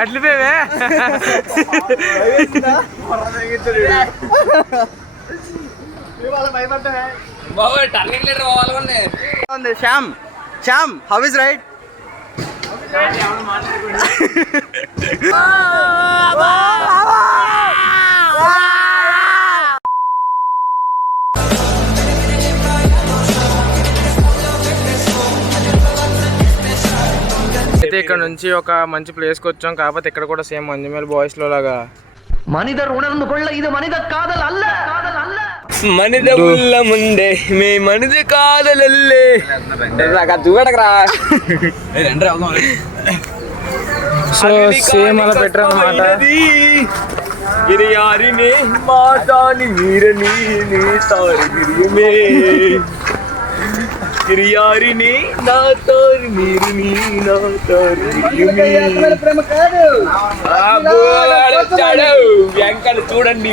అట్లిపోయావే Shyam Shyam how is right అయితే ఇక్కడ నుంచి ఒక మంచి ప్లేస్కి వచ్చాం. కాకపోతే ఇక్కడ కూడా సేమ్ మంజుమేల్ బాయ్స్ లో లాగా மனிதர் உணர்ந்து கொள்ள இது மனித காதல் அல்ல காதல் அல்ல మనిద ఉల్ల ముందే మే మనిద కాదలల్లే చూడకరా. సో సేమ్ అలా పెట్టారు అన్నమాట. గిరియారినే మాతాని మీరని నీ తారి గిరియమే గిరియారిని నా తారి మీరని నా తారి గిరియమే. వెంకట చూడండి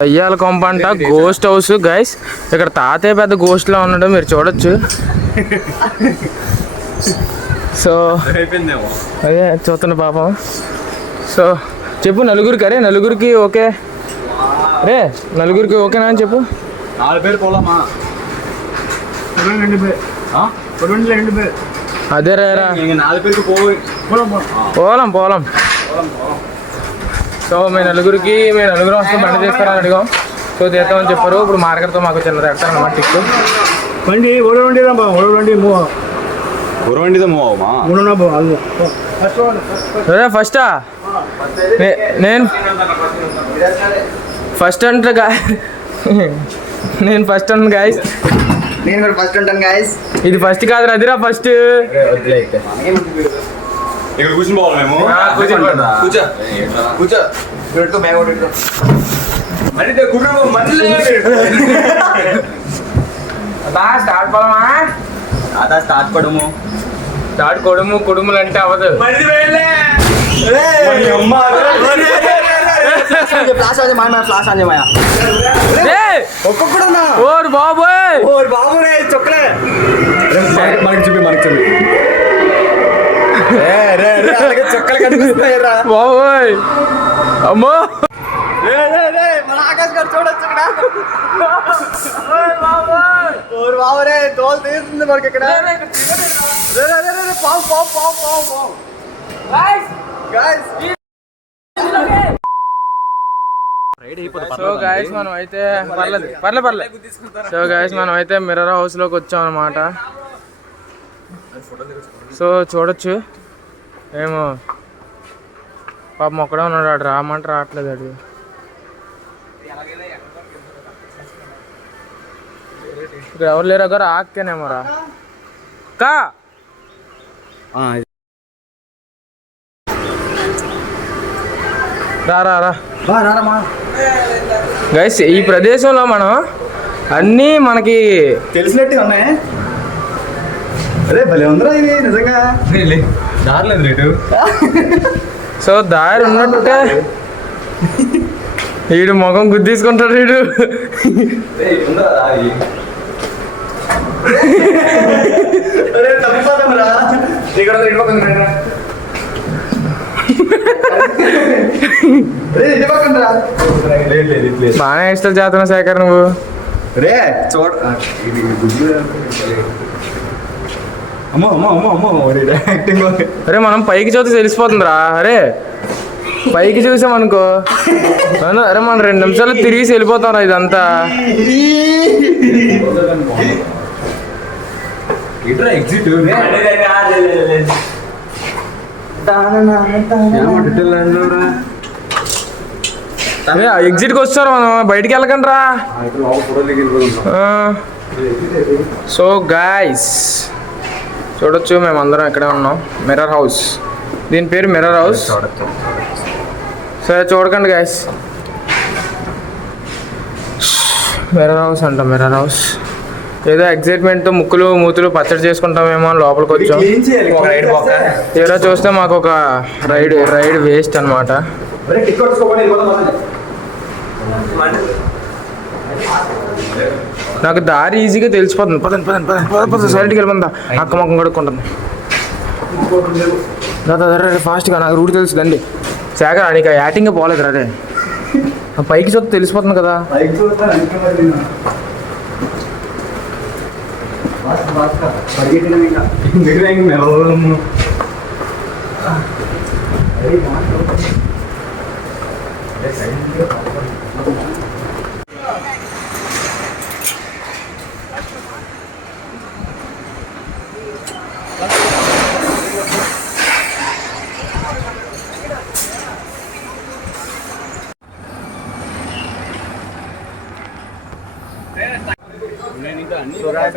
దయ్యాల కొంప అంట గోస్ట్ హౌస్ గైస్. ఇక్కడ తాతయ్య పెద్ద గోస్ట్ లా ఉన్నాడు, మీరు చూడొచ్చు. సో అదే చూస్తున్న పాపం. సో చెప్పు నలుగురికి, అరే నలుగురికి ఓకే, అరే నలుగురికి ఓకేనా అని చెప్పు. అదే రేరా పోలం పోలం. సో మేము నలుగురు వస్తే బండి తీస్తారని అడిగాం. సో తీస్తామని చెప్పారు. ఇప్పుడు మార్కెట్తో మాకు చిన్న తెస్తాను అన్నమాట టిక్కు బండి ఫస్టా నేను ఫస్ట్ అంటే నేను ఫస్ట్ అన్నాను గాయస్. నేను కూడా ఫస్ట్ ఉంటాను గాయస్. ఇది ఫస్ట్ కాదు, అదిరా ఫస్ట్. ఇక్కడ కూర్చుని పోవాలి మేము. కూర్చో స్టార్ట్ పోదామా? స్టార్ట్ కొడుములు అంటే అవ్వదు. ఓరు బాబోయ్ చుక్కలు కనిపిస్తున్నాయి రా బాబోయ్. అమ్మో మన ఆకాశ్ గారు చూడొచ్చు ఇక్కడ. బాబురే తోలు తీస్తుంది మనకి ఇక్కడ. సో గాయస్ మనం అయితే పర్లేదు. సో గాయస్ మనం అయితే మిర్రర్ హౌస్ లోకి వచ్చాం అన్నమాట. సో చూడొచ్చు. ఏమో పాపం ఒక్కడే ఉన్నాడు, ఆడు రామంటే రావట్లేదు. అడు ఇక్కడ ఎవరు లేరు గారు ఆక్కేనేమో రా కా. గైస్ ఈ ప్రదేశంలో మనం అన్నీ మనకి తెలిసినట్టు ఉన్నాయి. అరే భలే ఉందిరా ఇది నిజంగా. దారిలేదు రేటు. సో దారి ఉన్నట్టే వీడు ముఖం గుద్దేసుకుంటాడు. వీడు బాగానే ఇష్టాలు చేస్తున్నావు శేఖర్ నువ్వు. రే చూడ అరే మనం పైకి చూస్తే తెలిసిపోతుందిరా. అరే పైకి చూసామనుకో, అరే మనం 2 నిమిషాలు తిరిగి వెళ్ళిపోతాం ఇదంతా. ఎగ్జిట్కి వస్తారు మనం, బయటికి వెళ్ళకండి రా. సో గాయ్స్ చూడొచ్చు మేమందరం ఇక్కడే ఉన్నాం. మిర్రర్ హౌస్, దీని పేరు మిర్రర్ హౌస్. సరే చూడకండి గాయ్స్. మిర్రర్ హౌస్ అంట, మిర్రర్ హౌస్. ఏదో ఎగ్జైట్మెంట్తో ముక్కులు మూతులు పచ్చడి చేసుకుంటామేమో లోపలికి వచ్చాం. తీరా చూస్తే మాకు ఒక రైడ్ వేస్ట్ అనమాట. నాకు దారి ఈజీగా తెలిసిపోతుంది. పదండి పదండి పదండి పద పద సైడ్కి వెళ్ళిపోతుందా అక్క మొక్కం కడుక్కుంటుంది. ఫాస్ట్గా నాకు రూట్ తెలుసుదండి. శేఖర్ నీకు యాటింగ్ పోలేదు రే, పైకి చూస్తే తెలిసిపోతుంది కదా.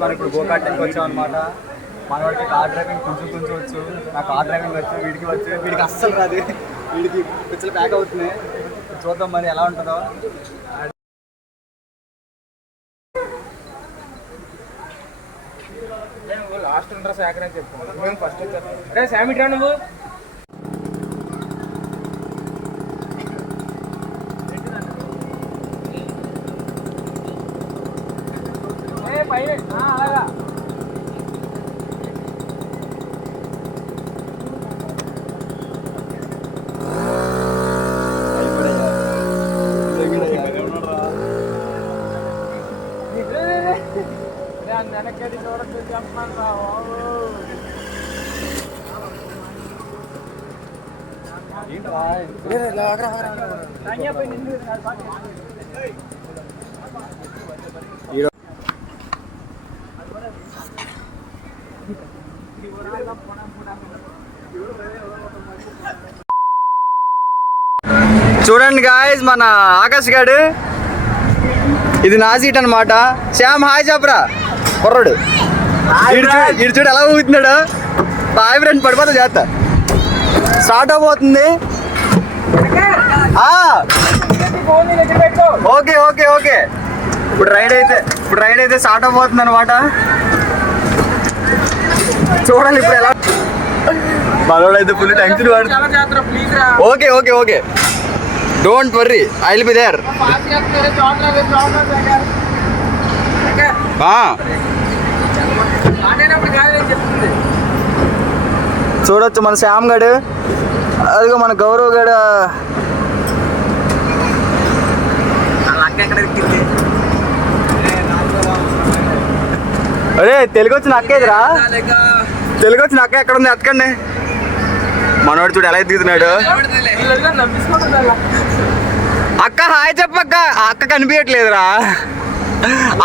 మనం ఇప్పుడు గోకార్టింగ్కి వచ్చాం అనమాట. మన వాడికి కార్ డ్రైవింగ్ కొంచెం వచ్చు, నాకు కార్ డ్రైవింగ్ వచ్చు, వీడికి అస్సలు రాదు. వీడికి పిచ్చలు ప్యాక్ అవుతున్నాయి. చూద్దాం మరి ఎలా ఉంటుందో. లాస్ట్ ఉంటారా శేఖర్ అని చెప్పు, ఫస్ట్ వచ్చారు. శామిట్రా నువ్వు అలాగా వెనకది చూడద్దు చెప్పమన్నా. చూడండి గాయస్, మన ఆకాష్ గాడు, ఇది నా సీట్ అనమాట. శ్యామ్ హాయ్ చెప్పరా కుర్రాడు. ఇటు చూడు ఎలా ఊగుతున్నాడు. హాయ్ ఫ్రెండ్, పడిపోతా చేస్తా. స్టార్ట్ అవబోతుంది. ఓకే ఓకే ఓకే ఇప్పుడు రైడ్ అయితే స్టార్ట్ అవబోతుంది అనమాట. చూడండి ఇప్పుడు ఎలా మనోడైతే ఫుల్ టెన్షన్ పడుతుంది. Okay okay okay don't worry, I will be there. చూడొచ్చు మన శ్యామ్ గడు, అదిగో మన గౌరవ్ గడు. అరే తెలుగు వచ్చిన అక్క ఎదురా, తెలుగు వచ్చిన అక్క ఎక్కడ ఉంది అతకండి. మనోడు చూడు ఎలా ఎదుగుతున్నాడు. అక్క హాయ్ చెప్పక్క. అక్క కనిపించట్లేదురా,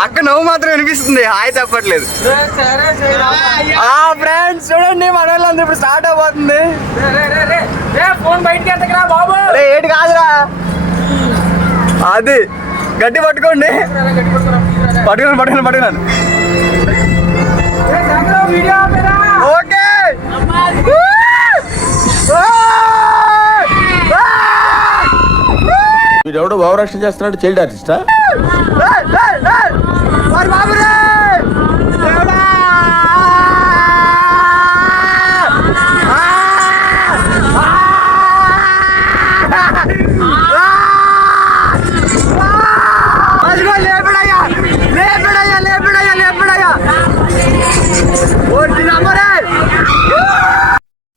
అక్క నవ్వు మాత్రం వినిపిస్తుంది, హాయ్ చెప్పట్లేదు. ఫ్రెండ్స్ చూడండి మన వాళ్ళందరూ ఇప్పుడు స్టార్ట్ అవబోతుంది. ఏటి కాదురా, అది గట్టి పట్టుకోండి. పట్టుకున్నాను. ఓకే వీడెవడో భావరక్షణ చేస్తున్నాడు, చైల్డ్ ఆర్టిస్టా?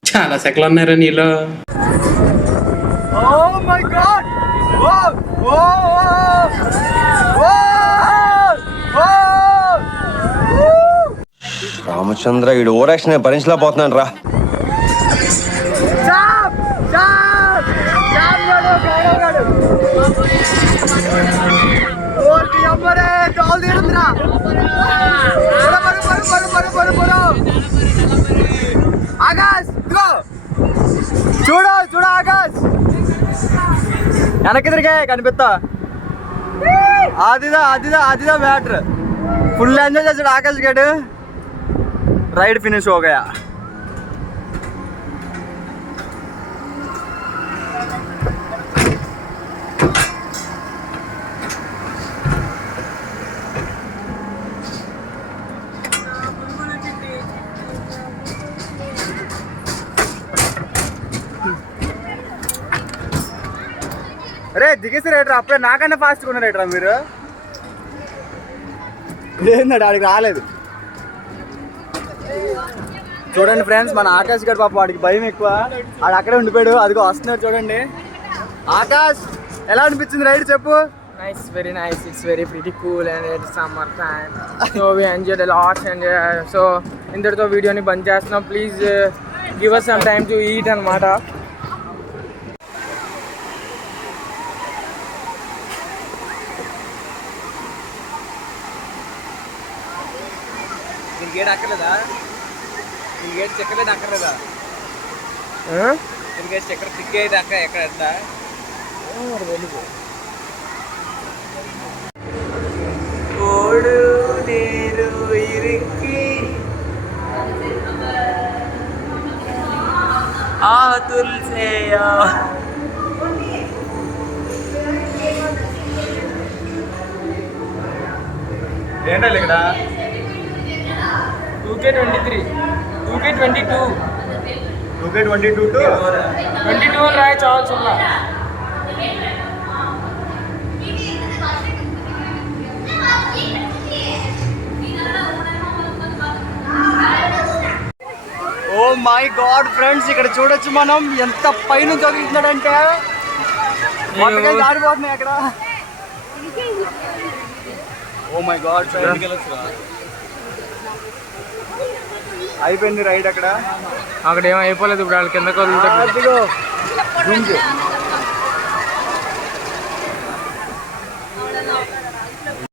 చాలా సెకలు ఉన్నారా నీలో. రామచంద్ర వీడు ఓరాక్షన్ భరించలేకపోతున్నాను రా. చూడు ఆకాశ్ వెనక్కి తిరిగే కనిపిస్తా. అదిదా మ్యాటర్. ఫుల్ ఎంజాయ్ చేసాడు ఆకాశ్ గడు. राइड फिनिश हो गया. అరే దిగేసి రైడర్ అప్పుడే నాకన్నా ఫాస్ట్గా ఉన్న రైడరా మీరు. ఏందండి ఆడికి రాలేదు. చూడండి ఫ్రెండ్స్, మన ఆకాష్ గారు పాప వాడికి భయం ఎక్కువ, ఆడు అక్కడే ఉండిపోయాడు. అదిగో వస్తున్నాడు చూడండి. ఆకాష్, ఎలా అనిపించింది రైడ్ చెప్పు? Nice, very nice. It's very pretty cool and it's summer time. So we enjoyed a lot and so ఇంతటితో వీడియోని బంద్ చేస్తున్నాం. Please give us some time to eat అన్నమాట. గేట్ అక్కర్లేదా? గేట్ చెక్కలేదు అక్కర్లేదా? చక్కెర తిక్కేది అక్క ఎక్కడ ఎట్లా? ఓడు నీరు ఇరికి తుల్సేయా. ఏంటండి ఇక్కడ 2K23 2K22 2K22 22 అని రాయి చాలు సుల్లా. ఓ మై గాడ్ ఫ్రెండ్స్, ఇక్కడ చూడొచ్చు మనం ఎంత పైన చదువుతున్నాడంటే మొట్టగా జారిపోతున్నాయి అక్కడ. ఓ మై గాడ్, అయిపోయింది రైడ్ అక్కడ. అక్కడ ఏం అయిపోలేదు, ఇప్పుడు వాళ్ళ కిందకి వదులుతాడు. అదిగో గుంజు.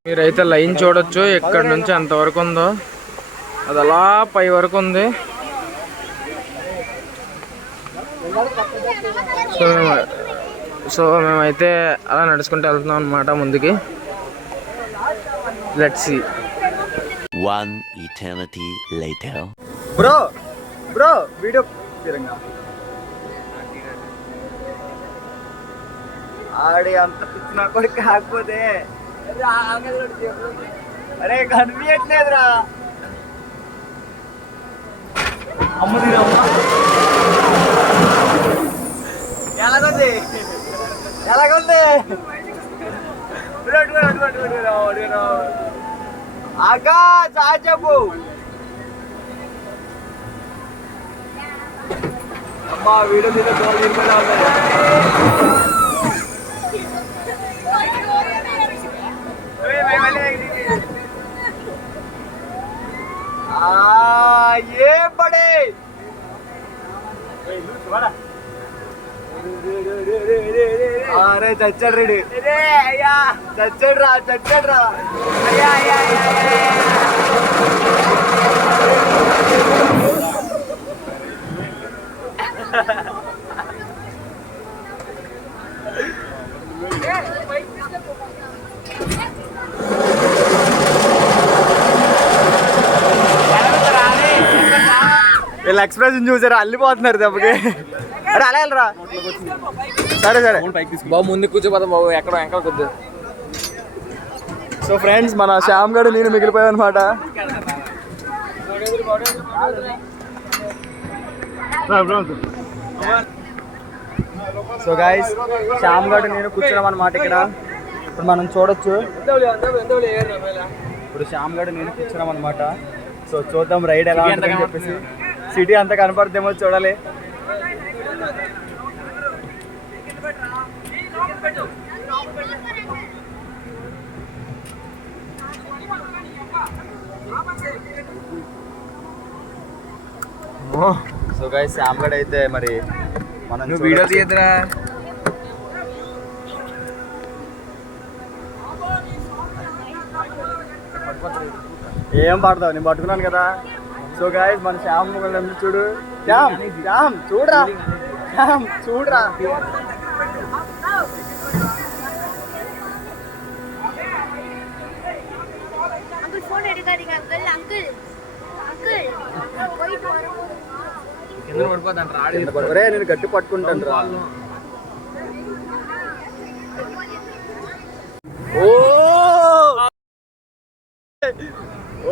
మీరైతే లైన్ చూడొచ్చు, ఎక్కడ నుంచి అంతవరకు ఉందో అది అలా పై వరకు ఉంది. సో మేమైతే అలా నడుచుకుంటూ వెళ్తున్నాం అనమాట ముందుకి. Let's see. One eternity later. Bro video తీరంగా ఆడి అంత పిచ్చి నా కొడుకు కాకపోతే అరే కనిపించట్లేదురా. ఎలాగుంది ఆకా చా చెప్పు. అమ్మా వీడియో మీద గోల్ తీరిపోయినా ఏ పడే అరే చచ్చాడు రెడీ, చచ్చాడు రా. వీళ్ళ ఎక్స్ప్రెషన్ చూసారా, అల్లిపోతున్నారు దెబ్బకి. అరే అలా వెళ్ళరా. సరే బాబు ముందు కూర్చోపోతా బాబు, ఎక్కడ వెనకాల కూర్చో. సో ఫ్రెండ్స్, మన శ్యామ్ గడు నేను మిగిలిపోయాం అనమాట. సో గైస్, శ్యామ్ గడు నేను కూర్చున్నాం అనమాట ఇక్కడ. ఇప్పుడు మనం చూడొచ్చు, ఇప్పుడు శ్యామ్ గడు నేను కూర్చున్నాం అనమాట. సో చూద్దాం రైడ్ ఎలా ఉంటుందని చెప్పేసి. సిటీ అంతా కనపడుతుందేమో చూడాలి. సో గైస్, శ్యామ్ గడ్ అయితే మరి మనం వీడియో తీయద్దురా. ఏం పడతావు, నేను పట్టుకున్నాను కదా. సో గైస్, మన శ్యామ్ చూడు. శ్యామ్ చూడరా. నేను గట్టి పట్టుకుంటాను రా.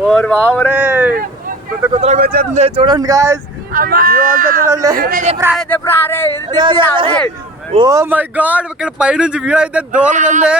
ఓర్ బాబరే, కొత్తలోకి వచ్చేస్తుంది చూడండి గాయస్. చూడండి ఓ మై గాడ్, ఇక్కడ పైనుంచి వ్యూ అయితే దోలుగా ఉంది.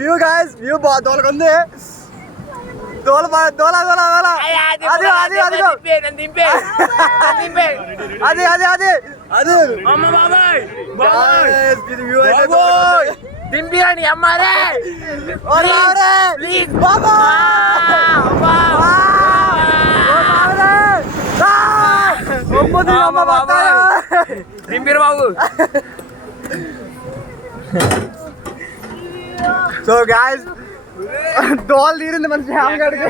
వ్యూ గాయస్, వ్యూ బాగా దోలకుంది. దోల దోల దోల దోల అది అది అది అది అది అది అది వ్యూ అయితే దింపిరాని అమ్మారే దింపిరు బాబు. సో గాయస్, దోలు తీరింది మన శ్యామ్ గడికి.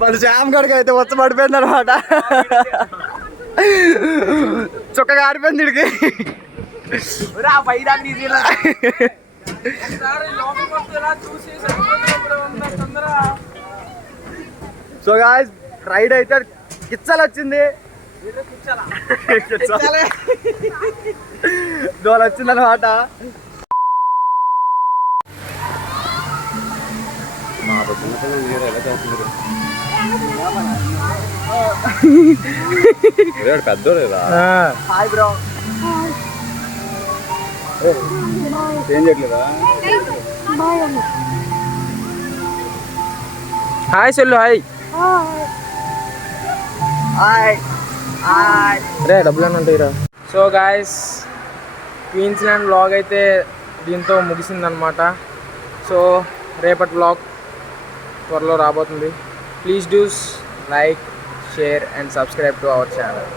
మన శ్యామ్ గడికి అయితే వచ్చి పడిపోయింది అనమాట. చుక్కగా ఆడిపోయింది ఇడికి. సో గాయస్, రైడ్ అయితే కిచ్చలు వచ్చింది. దోలు వచ్చింది అనమాట. పెద్దోలేదా? Hi bro. ఏం చేయట్లేదా? హాయ్ సెల్లు హాయ్. Hi hi. రే డబ్బులు అని ఉంటాయిరా. సో గాయస్, క్వీన్స్లాండ్ వ్లాగ్ అయితే దీంతో ముగిసిందనమాట. సో రేపటి వ్లాగ్ త్వరలో రాబోతుంది. Please do like, share and subscribe to our channel.